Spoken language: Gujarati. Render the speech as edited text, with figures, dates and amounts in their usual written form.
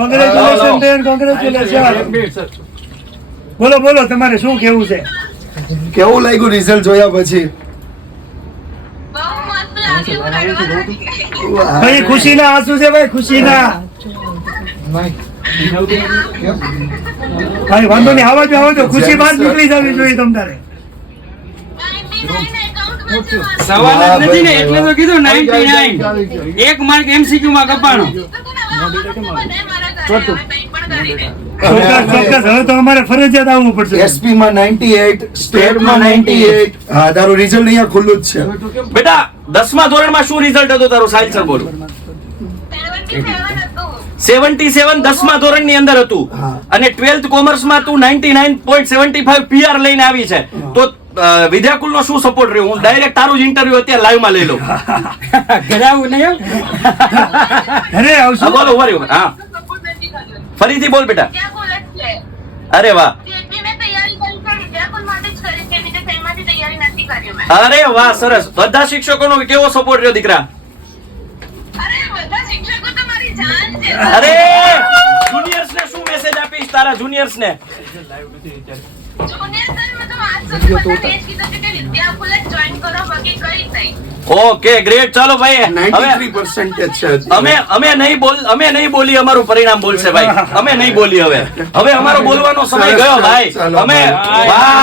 કોંગ્રેચ્યુલેશન બેન, કોંગ્રેચ્યુલેશન. બોલો બોલો, તમારે શું કેવું છે? કેવું લાગ્યું રિઝલ્ટ જોયા પછી? ભાઈ ખુશીના આંસુ છે ભાઈ, ખુશીના. ભાઈ વાંધો નહીં, આવો જો ખુશી બહાર નીકળી જવી જોઈએ તમારે. સવાલ જ નથી ને, એટલે તો કીધું 99 એક માર્ક MCQ માં કપાણો. ચોક્કસ હવે તો અમારે ફરજિયાત આવવું પડશે. એસપી માં 98, સ્ટેટમાં 98. હા, તારું રિઝલ્ટ અહીંયા ખુલ્લું જ છે. બેટા 10મા ધોરણમાં શું રિઝલ્ટ હતું તારું? સાહિલ સર બોલો. 77 10મા ધોરણ ની અંદર હતું, અને 12th કોમર્સમાં તું 99.75 PR લઈને આવી છે. તો વિદ્યાકુલ નો શું સપોર્ટ રહ્યો? હું ડાયરેક્ટ તારું જ ઇન્ટરવ્યુ અત્યારે લાઈવ માં લઈ લઉં. ઘરાવું નહીં. અરે આવશું. બોલો ઉભા હા, ફરીથી બોલ બેટા. અરે વાહ, અરે વાહ, સરસ. બધા શિક્ષકોનો કેવો સપોર્ટ રહ્યો દીકરા? અરે જુનિયર્સ ને શું મેસેજ આપીશ તારા જુનિયર્સ ને? Okay great. ચાલો ભાઈ, 93% છે. અમે નહીં બોલી, અમારું પરિણામ બોલશે ભાઈ. અમે નહીં બોલી, હવે અમારો બોલવાનો સમય ગયો ભાઈ. અમે વાહ